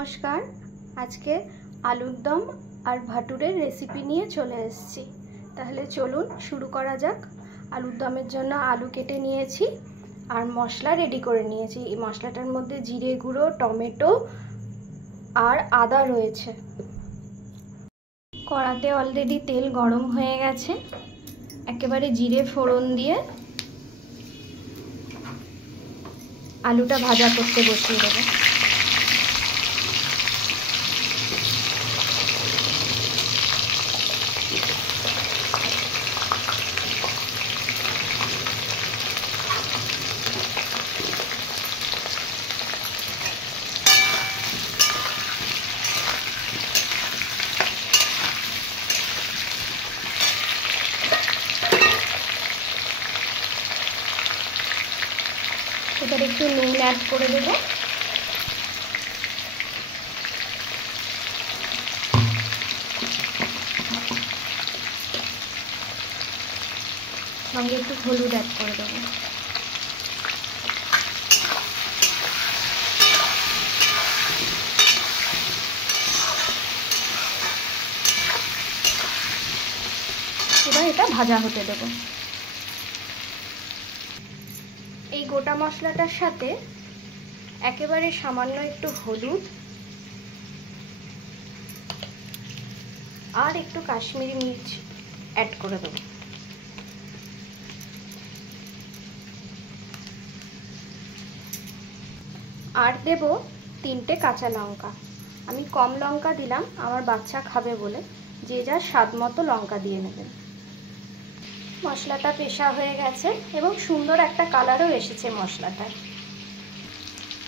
नमस्कार। आज के आलुर दम और भाटुरेर रेसिपि निये चले एसेछि। ताहले चलुन शुरू करा जाक। आलुर दमेर जन्य आलू केटे नियेछि और मशला रेडी करे नियेछि। एई मशलाटार मध्य जिरे गुঁড়ো, टमेटो और आदा रयेछे। कड़ाते अलरेडी तेल गरम हये गेछे। एकेबारे जिरे फोड़न दिए आलूटा भाजा करते बसिए देब। এবার একটু নুন অ্যাড করে দেব। সঙ্গে একটু হলুদ অ্যাড করে দেব। এবার এটা ভাজা হতে দেব। এই গোটা মশলাটার সাথে একেবারে সামান্য একটু হলুদ আর একটু কাশ্মীরি মির্চ অ্যাড করে দেব। আর দেব 3টে কাঁচা লঙ্কা। আমি কম লঙ্কা দিলাম, আমার বাচ্চা খাবে বলে। যে যার স্বাদ মতো লঙ্কা দিয়ে নেবেন। মশলাটা পেশা হয়ে গেছে এবং সুন্দর একটা কালারও এসেছে মশলাটার।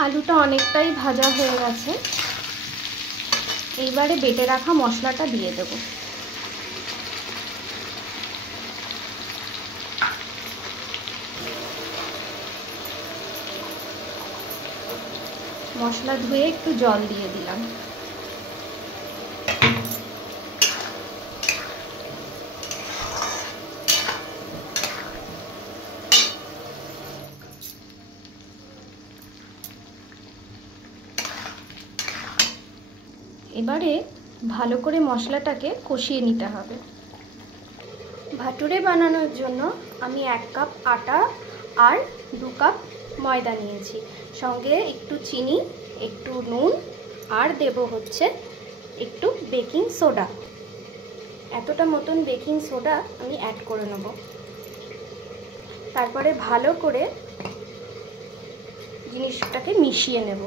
আলুটা অনেকটাই ভাজা হয়ে গেছে। এইবারে বেটে রাখা মশলাটা দিয়ে দেব। মশলা ধুয়ে একটু জল দিয়ে দিলাম। এবারে ভালো করে মশলাটাকে কষিয়ে নিতে হবে। ভাটুরে বানানোর জন্য আমি 1 কাপ আটা আর 2 কাপ ময়দা নিয়েছি। সঙ্গে একটু চিনি, একটু নুন আর দেব হচ্ছে একটু বেকিং সোডা। এতটা মতন বেকিং সোডা আমি অ্যাড করে নেব। তারপরে ভালো করে জিনিসটাকে মিশিয়ে নেব।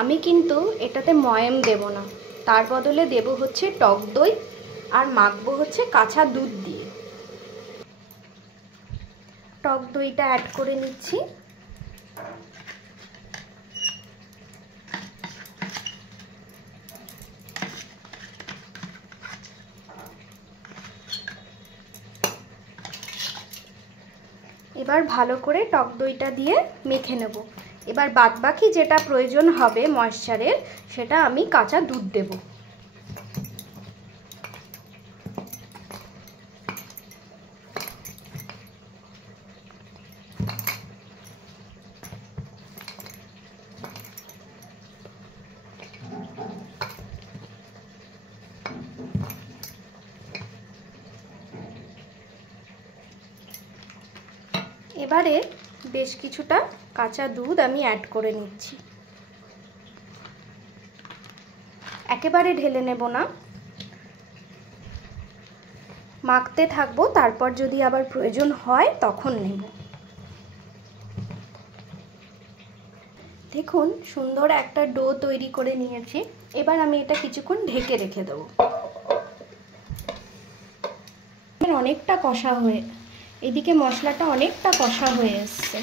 আমি কিন্তু এটাতে ময়াম দেব না, তার বদলে দেব হচ্ছে টক দই আর মাখবো হচ্ছে কাঁচা দুধ দিয়ে। টক দইটা অ্যাড করে নিচ্ছি। এবার ভালো করে টক দইটা দিয়ে মেখে নেব। এবার বাদবাকি যেটা প্রয়োজন হবে ময়েশ্চারের, সেটা আমি কাঁচা দুধ দেব। এবারে বেশ কিছুটা কাঁচা দুধ আমি অ্যাড করে নিচ্ছি। একেবারে ঢেলে নেব না, মাখতে থাকবো। তারপর যদি আবার প্রয়োজন হয় তখন নেব। দেখুন সুন্দর একটা ডো তৈরি করে নিয়েছি। এবার আমি এটা কিছুক্ষণ ঢেকে রেখে দেবো। অনেকটা কষা হয়ে, এদিকে মশলাটা অনেকটা কষা হয়ে এসছে।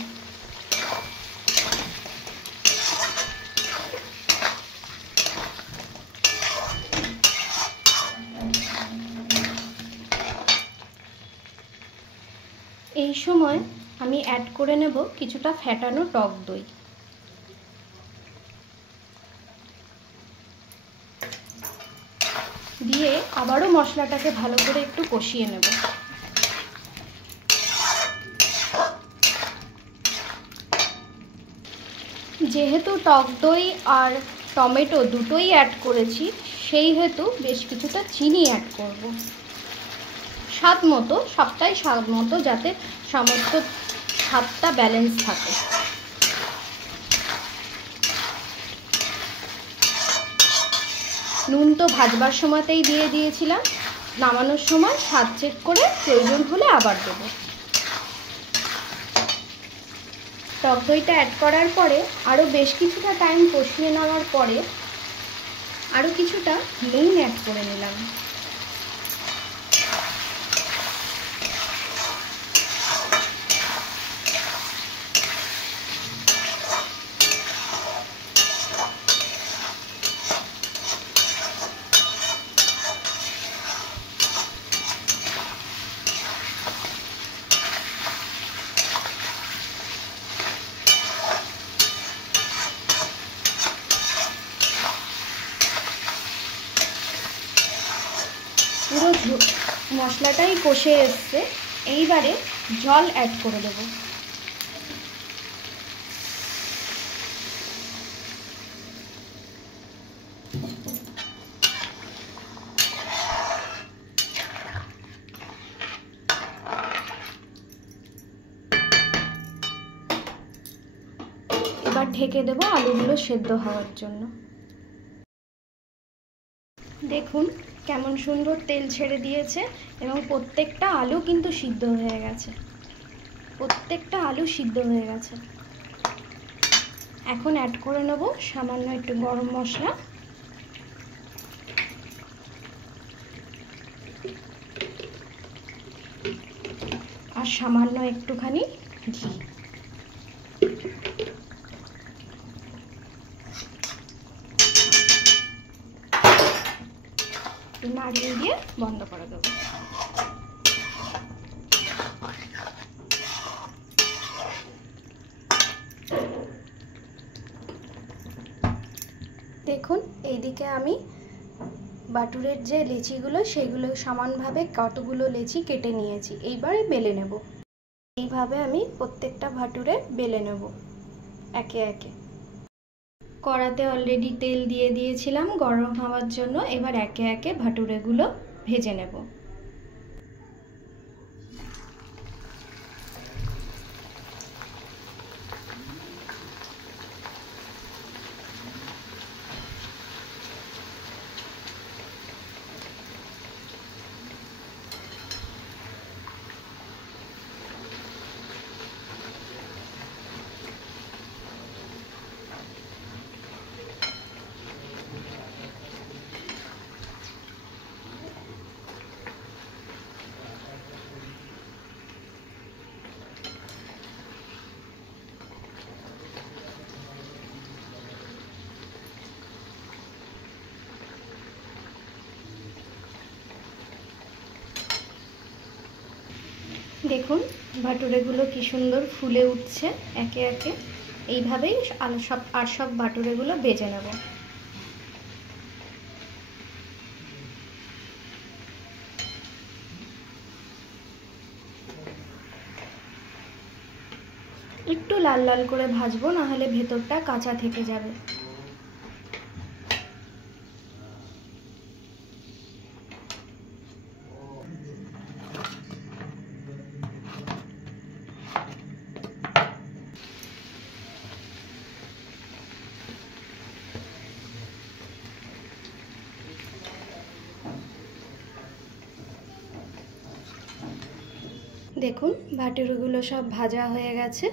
এই সময় আমি অ্যাড করে নেব কিছুটা ফ্যাটানো টক দই। দিয়ে আবারও মশলাটাকে ভালো করে একটু কষিয়ে নেব। যেহেতু টক দই আর টমেটো দুটোই অ্যাড করেছি, সেই হেতু বেশ কিছুটা চিনি অ্যাড করব স্বাদ মতো, সবটাই স্বাদ মতো, যাতে সমস্ত স্বাদটা ব্যালেন্স থাকে। নুন তো ভাজবার সময়তেই দিয়ে দিয়েছিলাম, নামানোর সময় স্বাদ চেক করে প্রয়োজন হলে আবার দেবো। টক দইটা অ্যাড করার পরে আরও বেশ কিছুটা টাইম কষিয়ে নেওয়ার পরে আরও কিছুটা নুন অ্যাড করে নিলাম। পুরো মশলাটাই কষে এসছে, এইবারে জল অ্যাড করে দেব। এবার ঢেকে দেব আলুগুলো সেদ্ধ হওয়ার জন্য। দেখুন কেমন সুন্দর তেল ছেড়ে দিয়েছে এবং প্রত্যেকটা আলু কিন্তু সিদ্ধ হয়ে গেছে, প্রত্যেকটা আলু সিদ্ধ হয়ে গেছে। এখন অ্যাড করে নেব সামান্য একটু গরম মশলা, আর সামান্য একটুখানি ঘি। নাড়িয়ে দিয়ে বন্ধ করে দেবো। দেখুন এইদিকে আমি বাটুরের যে লেচিগুলো সেগুলো সমানভাবে কতগুলো লেচি কেটে নিয়েছি, এইবারে বেলে নেব। এইভাবে আমি প্রত্যেকটা ভাটুরে বেলে নেব একে একে। কড়াতে অলরেডি তেল দিয়ে দিয়েছিলাম গরম হওয়ার জন্য, এবার একে একে ভাটুরেগুলো ভেজে নেব। দেখুন ভাটুরেগুলো কি সুন্দর ফুলে উঠছে একে একে। এইভাবেই সব ভাটুরেগুলো ভেজে নেব। একটু লাল লাল করে ভাজবো, না হলে ভেতরটা কাঁচা থেকে যাবে। দেখুন ভাটুরগুলো সব ভাজা হয়ে গেছে,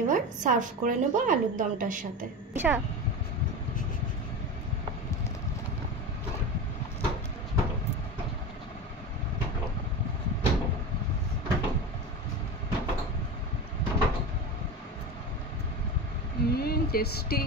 এবার সার্ভ করে নেব আলুর দমটার সাথে। টেস্টি।